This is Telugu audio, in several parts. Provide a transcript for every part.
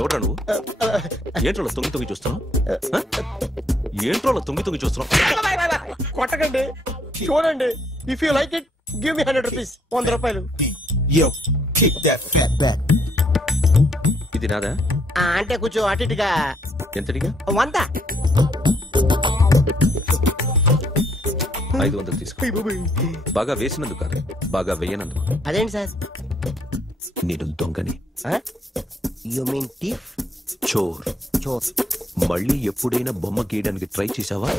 ఎవడ్రా నువ్వు? ఏంట్రోలో తొంగి చూస్తున్నావు? ఏంట్రోలో తొంగి చూస్తున్నావు? కొట్టకండి, చూడండి. If you like it give me 100 rupees. 100 రూపాయలు. ఇది నాదా? అంటే కొంచెం అటు ఇటుగా. ఎంతడిగా? 100. 500 తీసుకో. బాగా వేసినందుకు కాదు, బాగా వేయనందుకు. అదేంటి సార్? నేను దొంగని. You mean thief? చోర్. చోర్. మళ్ళీ ఎప్పుడైనా బొమ్మ గీయడానికి ట్రై చేసావా?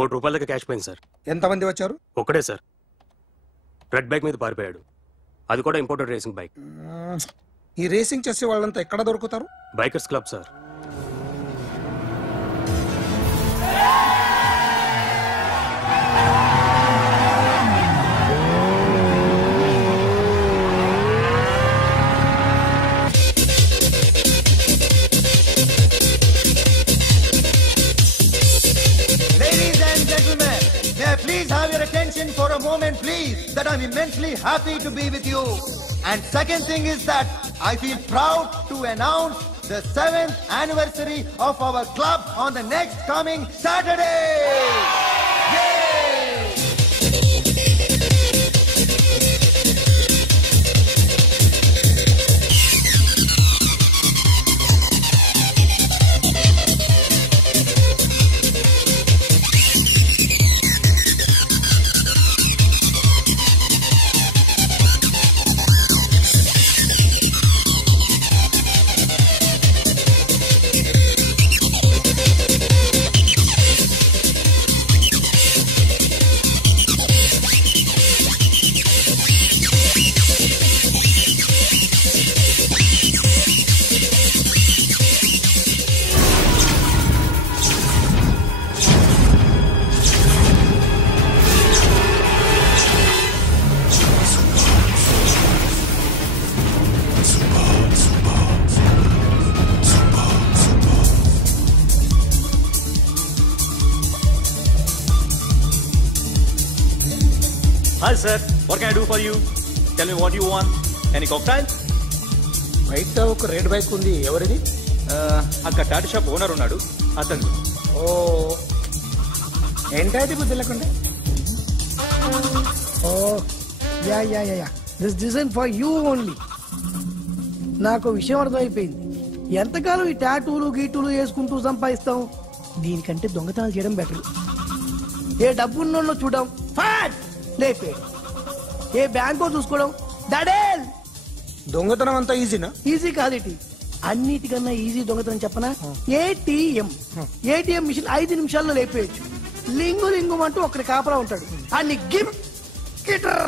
₹1,00,00,000 క్యాష్ పోయింది సార్. ఎంతమంది వచ్చారు? ఒక్కడే సార్. రెడ్ బైక్ మీద పారిపోయాడు. అది కూడా ఇంపోర్టెడ్ రేసింగ్ బైక్. ఈ రేసింగ్ చేసే వాళ్ళంతా ఎక్కడ దొరుకుతారు? Bikers club sir. Please have your attention for a moment, please, that I'm immensely happy to be with you. And second thing is that I feel proud to announce the 7th anniversary of our club on the next coming Saturday. Yay! Hi sir, what can I do for you? Tell me what you want. Any cocktail? బయట ఒక రెడ్ బైక్ ఉంది, ఎవరిది? అక్కడ టాటా షాప్ ఓనర్ ఉన్నాడు, అతను. ఓ ఏంటది బుద్ధి లేకుండా? Oh yeah yeah yeah this design for you only. నాకు విషయం అర్థమైపోయింది. ఎంతకాలం ఈ టాటూలు గీటూలు వేసుకుంటూ సంపాదిస్తాం? దీనికంటే దొంగతనాలు చేయడం బెటర్. ఏ డబ్బున్నోళ్ళు చూడడం ఫాట్ లేపే, ఏ బ్యాంకో చూసుకోవడం దడేల్. దొంగతనం అంతా ఈజీనా? ఈజీ కాదేటి, అన్నిటికన్నా ఈజీ దొంగతనం చెప్పనా? ఏటీఎం మిషన్ 5 నిమిషాల్లో లేపేయచ్చు. లింగు లింగు అంటూ ఒకటి కాపలా ఉంటాడు, అన్ని గిమ్ గిటర్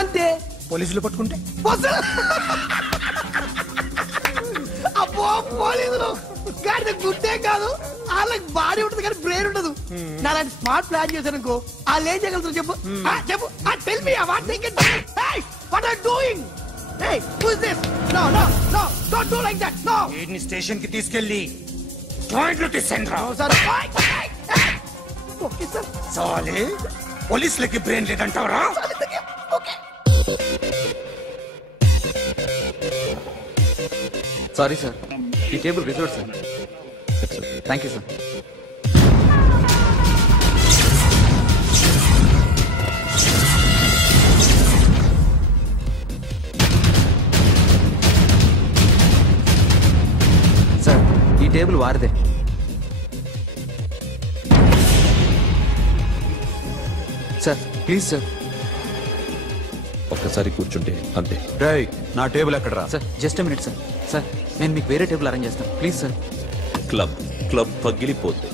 అంతే. పోలీసులు పట్టుకుంటే అబ్బో పోలీసులు గాడి గుర్తే కాదు, వాళ్ళకి బాడీ ఉంటుంది కానీ బ్రెయిన్ ఉండదు. నాలాంటి స్మార్ట్ ప్లాన్ చేశాను అనుకో, వాళ్ళు ఏం చేయగలుగుతారు చెప్పు? చెప్పు, tell me what they can. Hey what are doing? Hey who is this? No no no don't do like that. No, వీడిని స్టేషన్ కి తీసుకెళ్ళి జాయింట్లు తీసుకెళ్ళరా. Sir okay sir. సాలే పోలీసులకి బ్రెయిన్ లేదంటావరా? సారీ సార్, ఈ table reserve sir. Thank you sir. Table వారిదే. Sir please sir. ఒక్కసారి కూర్చుంటే అంతే. రేయ్, నా టేబుల్ ఎక్కడరా? Sir just minute sir. Sir నేను మీకు వేరే టేబుల్ అరేంజ్ చేస్తాను ప్లీజ్ సార్. క్లబ్ పగిలిపోద్ది.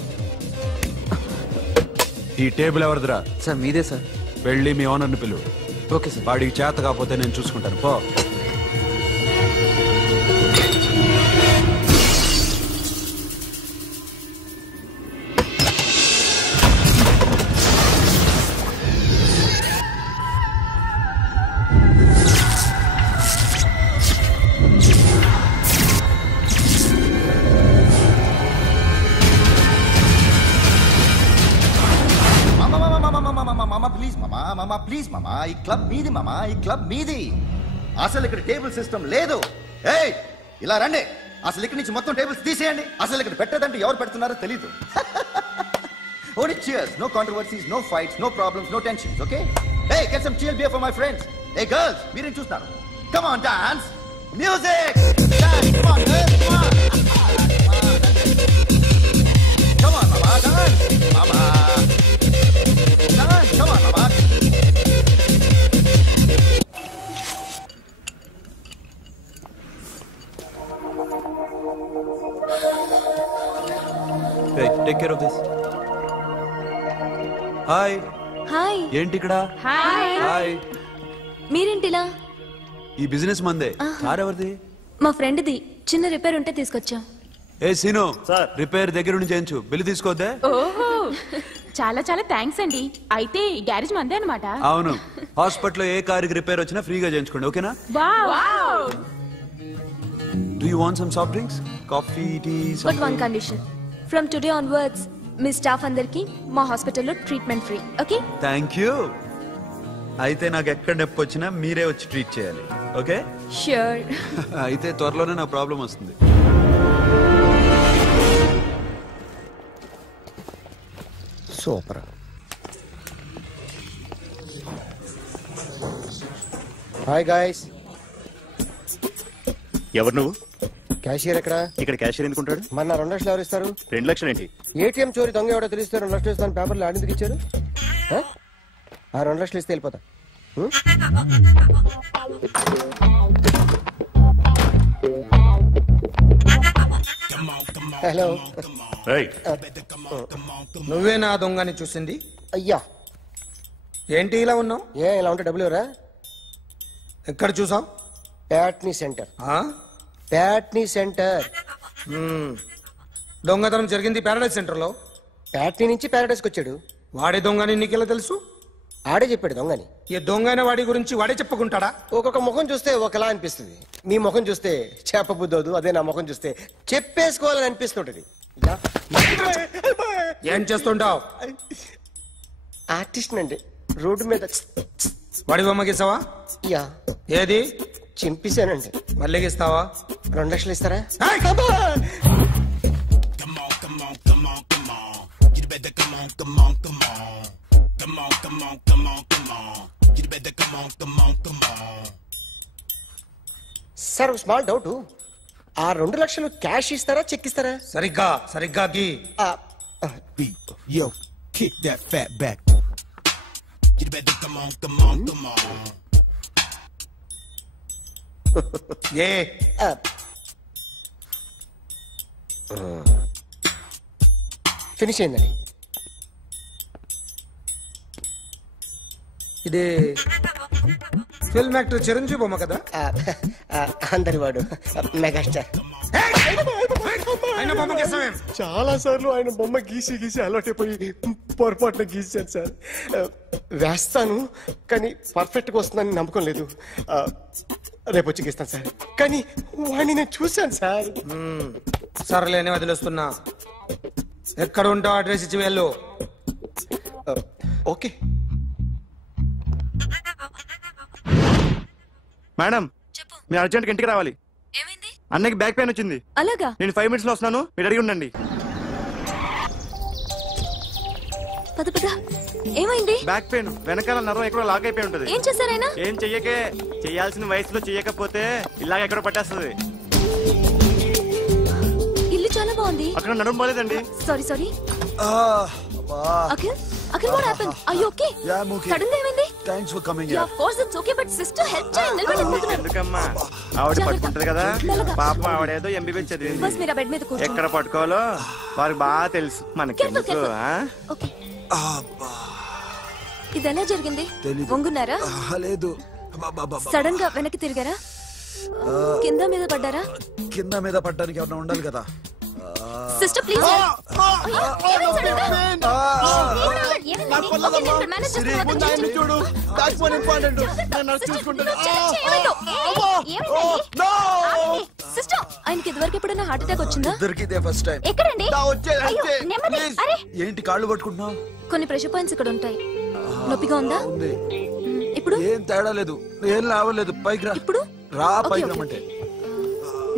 ఈ టేబుల్ ఎవరిదిరా? సార్ మీదే సార్. వెళ్ళి మీ ఓనర్ని పిలువు. Okay sir. వాడికి చేత కాకపోతే నేను చూసుకుంటాను. పో. ప్లీజ్ మామా, ఈ క్లబ్ మీది మామా, ఈ క్లబ్ మీది. అసలు ఇక్కడ టేబుల్ సిస్టమ్ లేదు. ఏయ్, ఇలా రండి. అసలు ఇక్కడ నుంచి మొత్తం టేబుల్స్ తీసేయండి. అసలు ఇక్కడ పెట్టదంటే ఎవరు పెడుతున్నారో తెలీదు. Only cheers, no controversies, no fights, no problems, no tensions, okay? Hey, get some chill beer for my friends. Hey girls, మీరేం చూస్తున్నారు? Come on, dance. Music. Dance, come on, girls, come on. Come on, mama, dance. Mama. Dance, come on, mama. Hey, take care of this. Hi. Hi. ఏంటి ఇక్కడ? హాయ్. హాయ్. మీరేంటిలా? ఈ బిజినెస్ మందే. కార్ ఎవరిది? మా ఫ్రెండ్ది. చిన్న రిపేర్ ఉంటే తీసుకొచ్చాం. ఏ సీను, రిపేర్ దగ్గర నుంచి చేయించు. బిల్లు తీసుకోద్దే. ఓహో, చాలా చాలా థ్యాంక్స్ అండి. అయితే ఈ గ్యారేజ్ మందే అన్నమాట. అవును. హాస్పిటల్లో ఏ కారుకి రిపేర్ వచ్చినా ఫ్రీగా చేయించుకోండి, ఓకేనా? Wow. Do you want some soft drinks? Coffee, tea, But something? one condition. From today onwards, me staff అందరికి మా హాస్పిటల్లో treatment free. Okay? Thank you. అయితే నాకు ఎక్కడ నొప్పి వచ్చినా మీరే వచ్చి ట్రీట్ చేయాలి, ఓకే? ష్యూర్. అయితే త్వరలోనే నా ప్రాబ్లం వస్తుంది. సూపర్. Hi guys. ఎవరు నువ్వు? క్యాషియర్ ఎక్కడ? ఇక్కడ క్యాషియర్ ఎందుకుంటాడు? మన 2 లక్షలు ఎవరు ఇస్తారు? 2 లక్షలు ఏంటి? ఏటీఎం చోరీ దొంగ ఎవడో తెలిస్తే 2 లక్షలు ఇస్తాను పేపర్లు ఆడిందుకు ఇచ్చారు. ఆ 2 లక్షలు ఇస్తే వెళ్ళిపోతా. హలో. నువ్వే నా దొంగని చూసింది? అయ్యా, ఏంటి ఇలా ఉన్నావు? ఏ ఇలా ఉంటే డబ్బులు ఎవరా? ఎక్కడ చూసావు? ప్యాట్నీ సెంటర్. ప్యాట్నీ సెంటర్. దొంగతనం జరిగింది ప్యారడైజ్ సెంటర్ లో. ప్యాట్నీ నుంచి ప్యారడైజ్కి వచ్చాడు. వాడే దొంగని నీకెలా తెలుసు? ఆడే చెప్పాడు దొంగని. ఈ దొంగైన వాడి గురించి వాడే చెప్పుకుంటాడా? ఒక్కొక్క ముఖం చూస్తే ఒకలా అనిపిస్తుంది. మీ ముఖం చూస్తే చెప్పబుద్దోదు. అదే నా ముఖం చూస్తే చెప్పేసుకోవాలని అనిపిస్తుంటది. ఏం చేస్తుంటావు? ఆర్టిస్ట్ అండి. రోడ్డు మీద వాడి బొమ్మ గీసావా? యా. ఏది? చింపేశానండి. మళ్ళీ గీస్తావా? 2 లక్షలు ఇస్తారా? Sir small doubt. ఆ 2 లక్షలు క్యాష్ ఇస్తారా చెక్ ఇస్తారా? సరిగ్గా గీ. Yo, kick that fat back. You better come on. Finish అయిందండి. ఇది ఫిల్మ్ యాక్టర్ చిరంజీవి బొమ్మ కదా? అందరి వాడు మెగాస్టార్. చాలా సార్లు ఆయన బొమ్మ గీసి అలవాటైపోయి పొరపాటున గీసాను సార్. వేస్తాను కానీ పర్ఫెక్ట్గా వస్తుందని నమ్మకం లేదు. రేపు వచ్చి గీస్తాను సార్. కానీ వాడిని నేను చూశాను సార్. సర్లేని వదిలేస్తున్నా. ఎక్కడ ఉంటావు అడ్రస్ ఇచ్చి వెళ్ళు. ఓకే మేడం, మీరు అర్జెంట్గా ఇంటికి రావాలి. అన్నకి బ్యాక్ పెయిన్ వచ్చింది. అలాగా? నేను 5 minutes లో వస్తున్నాను, మీరు అడిగి ఉండండి. పద. ఏమైంది? బ్యాక్ పెయిన్, వెనకాల నరం ఎక్కడో లాక్ అయిపోయి ఉంటది. ఏం చేశారైనా? ఏం చెయ్యకే. చెయ్యాల్సిన వయసులో చెయ్యకపోతే ఇలాగ ఎక్కడో పట్టేస్తుంది. ఇల్లు చాలా బాగుంది. ఉంది? అక్కడ నడుము బాలేదండి. Sorry sorry. Akhil Akhil what happened? Are you okay? Yeah, I'm okay. Sudden గా ఏమైంది? Thanks for coming Yeah, here. of course it's okay, but sister help చేయండి. నిలబడిపోతున్నారు. ఎందుకమ్మా ఆవిడ పట్టుకుంటది కదా పాపం, ఆవిడేదో ఎంబీబీ చదివింది. బస్ మీరు బెడ్ మీద కూర్చోండి. ఎక్కడ పట్టుకోవాలో వారికి బాగా తెలుసు. మనకెందుకు? ఓకే. ఇది ఎలా జరిగింది? వంగున్నారా? లేదు. సడన్ గా వెనక్కి తిరిగారా? కింద మీద పడ్డారా? కింద మీద పడ్డానికి ఎవరైనా ఉండాలి కదా. Sister please. చూడు సిస్టర్ ఆయనకి ఇదివరకు ఎప్పుడైనా హార్ట్ అటాక్ వచ్చిందా? ఇద్దరికి ఫస్ట్ టైం. ఎక్కడండి? ఏంటి కాళ్ళు పట్టుకుంటున్నావు? కొన్ని ప్రెషర్ పాయింట్స్ ఇక్కడ ఉంటాయి. నొప్పిగా ఉందా? ఇప్పుడు ఏం తేడా లేదు, ఏం లావలేదు. పైకి రా. ఇప్పుడు రా పైకి రమ్మంటే.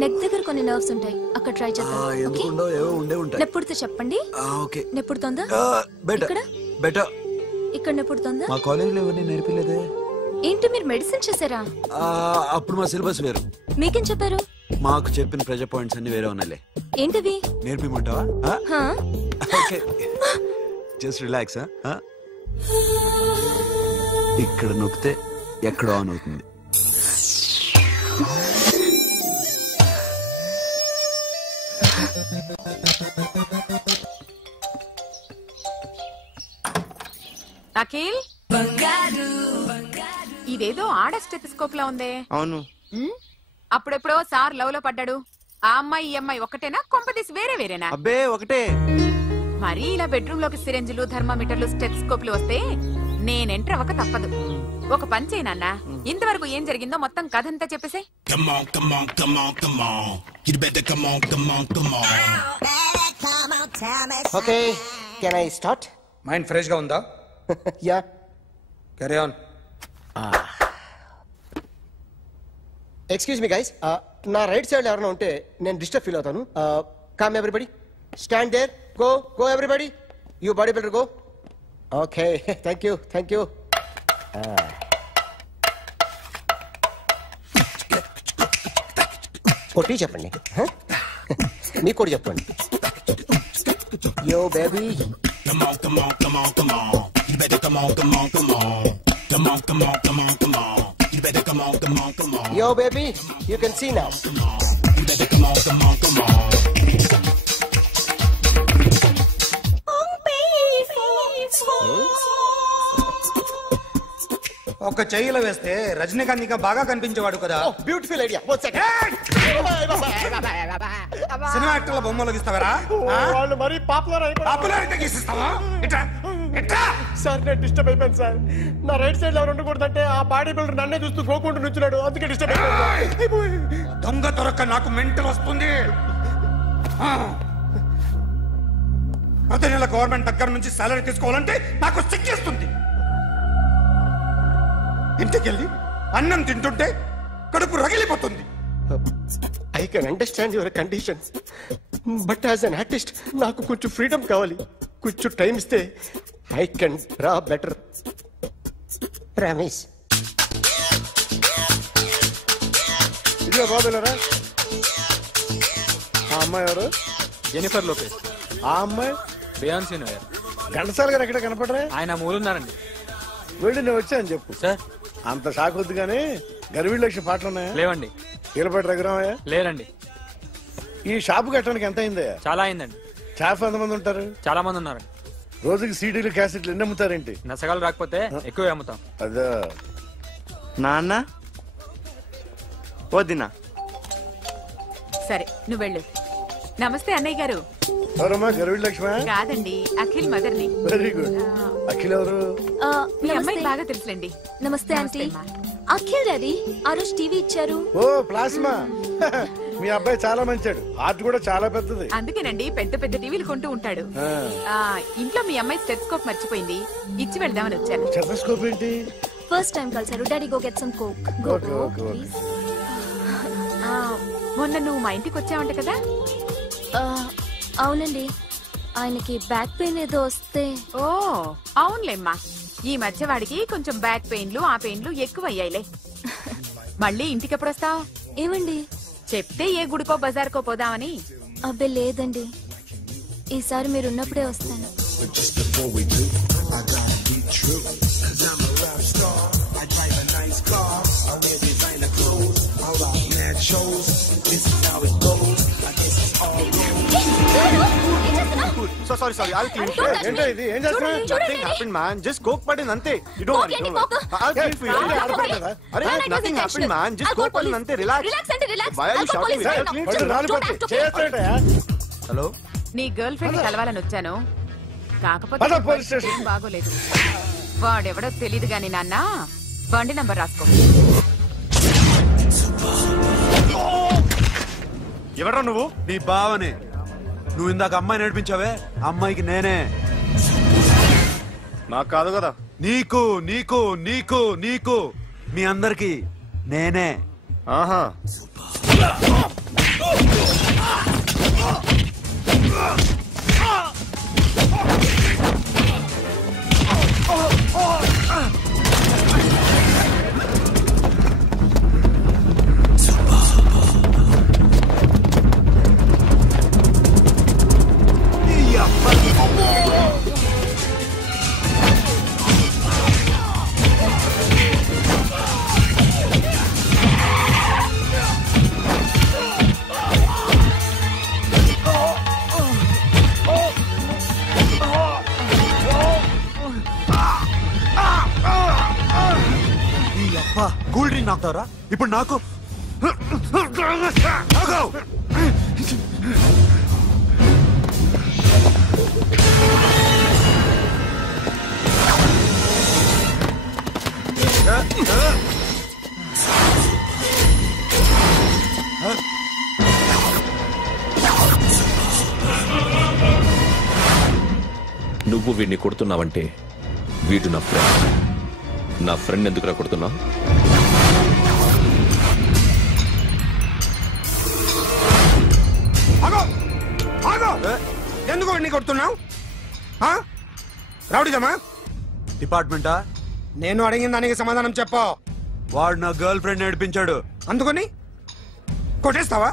నెక్ దగ్గర కొన్ని నర్వ్స్ ఉంటాయి, అక్కడ ట్రై చేద్దాం. ఎందుకుండో ఏవో ఉండే ఉంటాయి. నెప్పుడుతో చెప్పండి. ఓకే. నెప్పుడుతోందా? Better better. ఇక్కడ నెప్పుడుతోందా? మా కాలేజీలో ఎవరిని నేర్పిలేదే. ఏంటి మీరు మెడిసిన్ చేశారా? అప్పుడు మా సిలబస్ వేరు. మీకేం చెప్పారు? మాకు చెప్పిన ప్రెజర్ పాయింట్స్ అన్ని వేరే ఉన్నాయిలే. ఏంటివి? నేర్పిమంటావా? Okay just relax. ఇక్కడ నొక్కితే ఎక్కడ ఆన్ అవుతుంది. అఖిల్ ఇదేదో ఆడ స్టెథోస్కోప్ లా ఉందే. అవును. అప్పుడెప్పుడో సార్ లవ్ లో పడ్డాడు. ఆ అమ్మాయి ఈ అమ్మాయి ఒకటేనా? కొంపదీసి వేరే వేరేనా? అబ్బే ఒకటే. మరి ఇలా బెడ్రూమ్ లోకి సిరెంజులు, థర్మామీటర్లు, స్టెథోస్కోప్లు వస్తే నేను ఎంటర్ అవ్వక తప్పదు. ఒక పని చేయి నాన్న, ఇంతవరకు ఏం జరిగిందో మొత్తం కథ అంతా చెప్పేసాయి. Okay can I start? Mind fresh గా ఉందా? Yeah carry on. Excuse me guys, నా రైట్ సైడ్ ఎవరైనా ఉంటే నేను డిస్టర్బ్ ఫీల్ అవుతాను. Come everybody, stand there, go go everybody, you body builder go. Okay thank you thank you. కొట్టి చెప్పండి, మీకు కూడా చెప్పండి. Yo baby come on, come on, come on, come on. You better come on, come on, come on. Come on, come on, come on, come on. You better come on, come on, come on. Yo, baby, you can see now. Come on. You better come on, come on, come on. ఒక చెయ్యిలో వేస్తే రజనీకాంత్ ఇంకా బాగా కనిపించేవాడు కదా. Beautiful idea. సినిమా యాక్టర్ల బొమ్మలు గీస్తావరా? వాళ్ళు మరి పాపులారిటీ గీసిస్తావా? సార్ నేను డిస్టర్బ్ అయిపోయాను సార్. నా రైట్ సైడ్ ఎవరు ఉండకూడదంటే ఆ బాడీ బిల్డర్ నన్నే చూస్తూ గోకుంటూ నుంచున్నాడు, అందుకే డిస్టర్బ్ అయిపోయాను. దొంగ దొరక్క నాకు మెంటల్ వస్తుంది. ప్రతి నెల గవర్నమెంట్ దగ్గర నుంచి సాలరీ తీసుకోవాలంటే నాకు సిగ్గేస్తుంది. ఇంటికెళ్ళి అన్నం తింటుంటే కడుపు రగిలిపోతుంది. I can understand your conditions, but as an artist నాకు కొంచెం ఫ్రీడమ్ కావాలి. కొంచెం టైం ఇస్తే I can draw better. Promise. ఇదిగో బాబులరా, ఆ అమ్మాయి ఎవరు? Jennifer Lopez. ఆ అమ్మాయి బియాన్సీ నోయర్. ఘంటసాల గారు ఎక్కడ కనపడరా? ఆయన మూలున్నారండి. వెళ్ళి నేను వచ్చాను చెప్పు. సార్ అంత షాక్ వద్దు కానీ గర్వీళ్ళ లక్ష పాటలు ఉన్నాయా? లేవండి. కీలపాటి రఘురామయ్య లేరండి. ఈ షాపు కట్టడానికి ఎంత అయిందయ్యా? చాలా అయిందండి. స్టాఫ్ ఎంతమంది ఉంటారు? చాలా మంది ఉన్నారు. రోజుకి సీడీలు క్యాసెట్లు ఎన్ని అమ్ముతారేంటి? నసగాలు రాకపోతే ఎక్కువ అమ్ముతాం. అదే నాన్న వద్దినా. సరే నువ్వు వెళ్ళు. నమస్తే అన్నయ్య గారు. ఎవరమ్మా? గర్వీళ్ళ లక్ష్మ? కాదండి, అఖిల్ మదర్ ని. Very good. అఖిల్ ఎవరు? మీ అమ్మాయి బాగా తెలుసులేండి. నమస్తే ఆంటీ. అఖిల్ డాడీ ఆ రోజు టీవీ ఇచ్చారు. ఓ ప్లాస్మా. మీ అబ్బాయి చాలా మంచాడు, హార్ట్ కూడా చాలా పెద్దది. అందుకేనండి పెద్ద పెద్ద టీవీలు కొంటూ ఉంటాడు. ఇంట్లో మీ అమ్మాయి స్టెథోస్కోప్ మర్చిపోయింది, ఇచ్చి వెళ్దామని వచ్చాను. స్టెథోస్కోప్ ఏంటి? ఫస్ట్ టైం కలిసారు. Daddy go get some coke. Go go please. మొన్న నువ్వు మా ఇంటికి వచ్చావంట కదా? అవునండి, ఆయనకి బ్యాక్ పెయిన్ ఏదో వస్తే. ఓ అవునులేమ్మా, ఈ మధ్య వాడికి కొంచెం బ్యాక్ పెయిన్లు ఆ పెయిన్లు ఎక్కువ అయ్యాయిలే. మళ్ళీ ఇంటికి ఎప్పుడు వస్తావు? ఏమండి చెప్తే ఏ గుడికో బజార్కో పోదామని. అబ్బే లేదండి, ఈసారి మీరు ఉన్నప్పుడే వస్తాను. So sorry. I'll clean for you. ఏంటో ఇది ఏం చేస్తున్నావు? Nothing happened, man. Just coke పడింది అంతే. You don't worry. I'll clean for you. అరే nothing happened, man. Just coke పడింది అంతే. Relax. Why are you shouting? Hello, నీ గర్ల్ ఫ్రెండ్ కలవాలని వచ్చాను. కాకపోతే ఏం బాగోలేదు. వాడెవడో తెలీదు గాని నాన్న, బండి నంబర్ రాసుకో. ఎవరా నువ్వు? నీ బావనే. నువ్వు ఇందాక అమ్మాయి నడిపించావే, అమ్మాయికి నేనే. నాకు కాదు కదా. నీకు నీకు నీకు నీకు మీ అందరికి నేనే. ఆహా. కూల్ డ్రింక్ నాకుతారా ఇప్పుడు? నాకు నువ్వు వీడిని కొడుతున్నావంటే వీడు నా ఫ్రెండ్. నా ఫ్రెండ్ ఎందుకురా కొడుతున్నావు? ఎందుకు వాడిని కొడుతున్నావు? రౌడీజమా? డిపార్ట్మెంటా? నేను అడిగిన దానికి సమాధానం చెప్పు. వాడు నా గర్ల్ ఫ్రెండ్ నడిపించాడు. అందుకని కొట్టేస్తావా?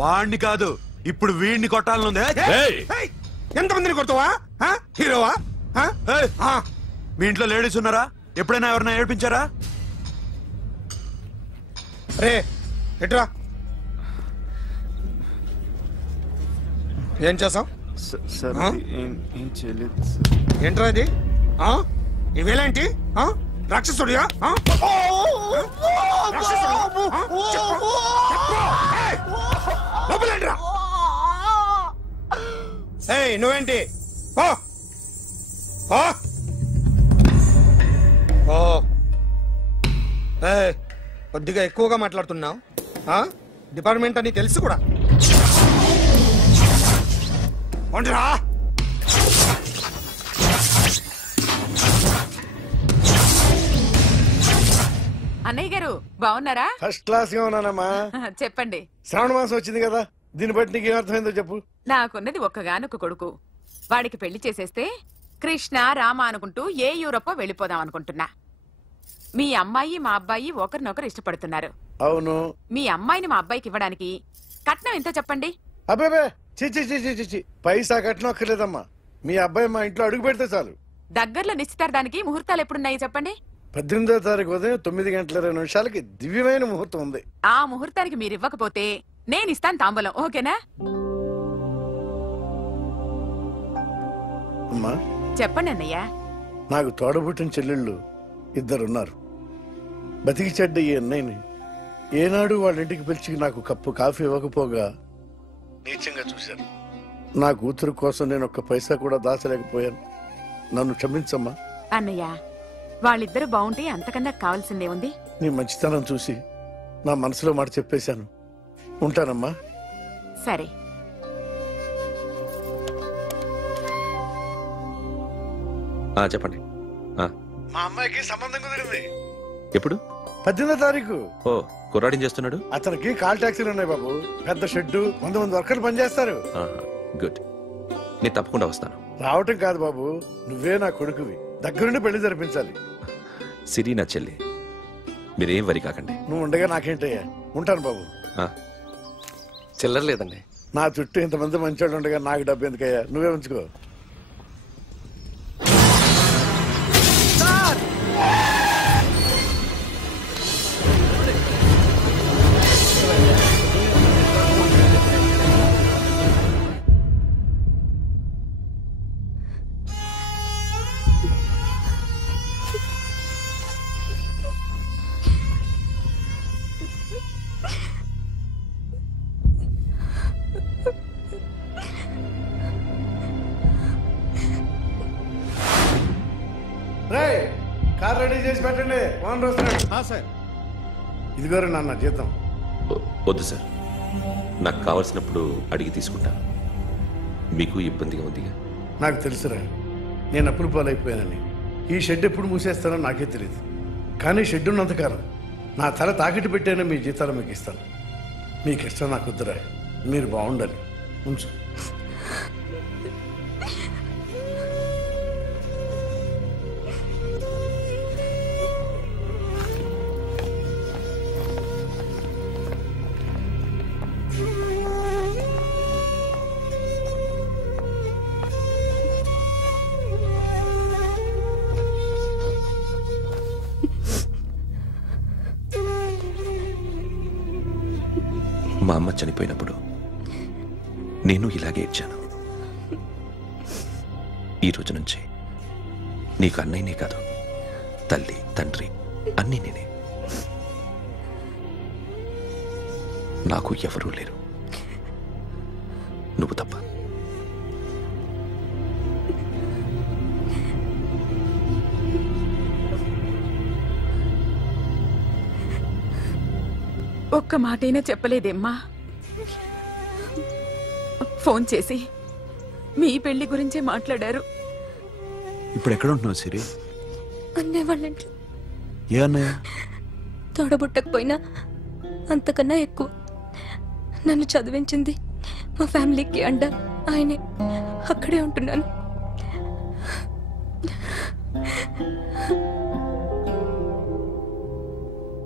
వాడిని కాదు, ఇప్పుడు వీడిని కొట్టాలనుంది. ఎంతమందిని కొడతావా? హీరోవా? మీ ఇంట్లో లేడీస్ ఉన్నారా? ఎప్పుడైనా ఎవరైనా ఏడిపించారా? రే ఎట్రా, ఏం చేసావు? ఏం చేయలేదు. ఏంట్రా ఇది? ఇవేలాంటి రాక్షసుడియా? నువ్వేంటి? కొద్దిగా ఎక్కువగా మాట్లాడుతున్నావు. డిపార్ట్మెంట్ అని తెలుసు కూడా. అన్నయ్య గారు బాగున్నారా? ఫస్ట్ క్లాస్ గా ఉన్నానమ్మా. చెప్పండి. శ్రావణ మాసం వచ్చింది కదా, దీన్ని బట్టి నీకు ఏమర్థమైందో చెప్పు. నాకున్నది ఒక్కగానొక్క కొడుకు. వాడికి పెళ్లి చేసేస్తే కృష్ణ రామ అనుకుంటూ ఏ యూరోపో వెళ్ళిపోదాం అనుకుంటున్నా. మీ అమ్మాయి మా అబ్బాయి ఒకరినొకరు ఇష్టపడుతున్నారు. అవును. మీ అమ్మాయిని మా అబ్బాయికి ఇవ్వడానికి కట్నం ఎంతో చెప్పండి. అబ్బాబే చిచి పైసా కట్నం అక్కర్లేదమ్మా. మీ అబ్బాయి మా ఇంట్లో అడుగు పెడితే చాలు. దగ్గరలో నిశ్చితార్థానికి ముహూర్తాలు ఎప్పుడున్నాయి చెప్పండి. 18వ తారీఖు ఉదయం 9:20 దివ్యమైన ముహూర్తం ఉంది. ఆ ముహూర్తానికి మీరు ఇవ్వకపోతే నేను ఇస్తాను తాంబూలం. ఓకేనా? అమ్మా చెప్పండి అన్నయ్య. నాకు తోడబుట్టిన చెల్లెళ్ళు ఇద్దరున్నారు. బతికి చెడ్డ ఈ అన్నయ్యని ఏనాడు వాళ్ళ ఇంటికి పిలిచి నాకు కప్పు కాఫీ ఇవ్వకపోగా నీచంగా చూశాను. నా కూతురు కోసం నేను ఒక్క పైసా కూడా దాచలేకపోయాను. నన్ను క్షమించమ్మా. అన్నయ్య, వాళ్ళిద్దరు బాగుంటే అంతకన్నా కావాల్సిందే ఉంది. నీ మంచితనం చూసి నా మనసులో మాట చెప్పేశాను. ఉంటానమ్మా. సరే. చెప్పండి. మా అమ్మాయికి సంబంధం కుదిరింది. ఎప్పుడు? 18వ తారీఖు. ఓ, కుర్రాడేం చేస్తున్నాడు? అతనికి కాల్ టాక్సీలు ఉన్నాయి బాబు. పెద్ద షెడ్డు, 100 మంది వర్కర్లు పనిచేస్తారు. గుడ్. నేను తప్పకుండా వస్తాను. రావటం కాదు బాబు, నువ్వే నా కొడుకువి. దగ్గరుండి పెళ్లి జరిపించాలి. సిరి నా చెల్లి, మీరేం వరి కాకండి. నువ్వు ఉండగా నాకేంటయ్యా. ఉంటాను బాబు. చిల్లర లేదండి. నా చుట్టూ ఇంతమంది మంచోళ్ళు ఉండగా నాకు డబ్బు ఎందుకయ్యా, నువ్వే ఉంచుకో. కార్ రెడీ చేసి పెట్టండి, ఓనర్ వస్తున్నాడు. సార్ ఇదిగోరు నాన్న జీతం. వద్దు సార్, నాకు కావాల్సినప్పుడు అడిగి తీసుకుంటాను. మీకు ఇబ్బందిగా ఉందిగా? నాకు తెలుసురా, నేను అప్పులు పాలైపోయానని. ఈ షెడ్ ఎప్పుడు మూసేస్తానో నాకే తెలియదు. కానీ షెడ్ ఉన్నంతకాలం నా తల తాకిట్టు పెట్టైనా మీ జీతాలు మీకు ఇస్తాను. మీకు ఇష్టం నాకు వద్దురా, మీరు బాగుండాలి. ఉంచు. మా అమ్మ చనిపోయినప్పుడు నేను ఇలాగే ఇచ్చాను. ఈ రోజు నుంచి నీకు అన్నయ్యనే కాదు, తల్లి తండ్రి అన్నీ నేనే. నాకు ఎవరూ లేరు, నువ్వు తప్ప. ఒక్క మాటైనా చెప్పలేదేమ్మా? ఫోన్ చేసి మీ పెళ్లి గురించే మాట్లాడారు. ఇప్పుడు ఎక్కడ ఉంటున్నావు సిరి? అన్నయ్య వాళ్ళ ఇంట్లో. ఏ అన్నయ్య? తోడబుట్టకపోయినా అంతకన్నా ఎక్కువ నన్ను చదివించింది మా ఫ్యామిలీకి అండ ఆయనే. అక్కడే ఉంటున్నాను.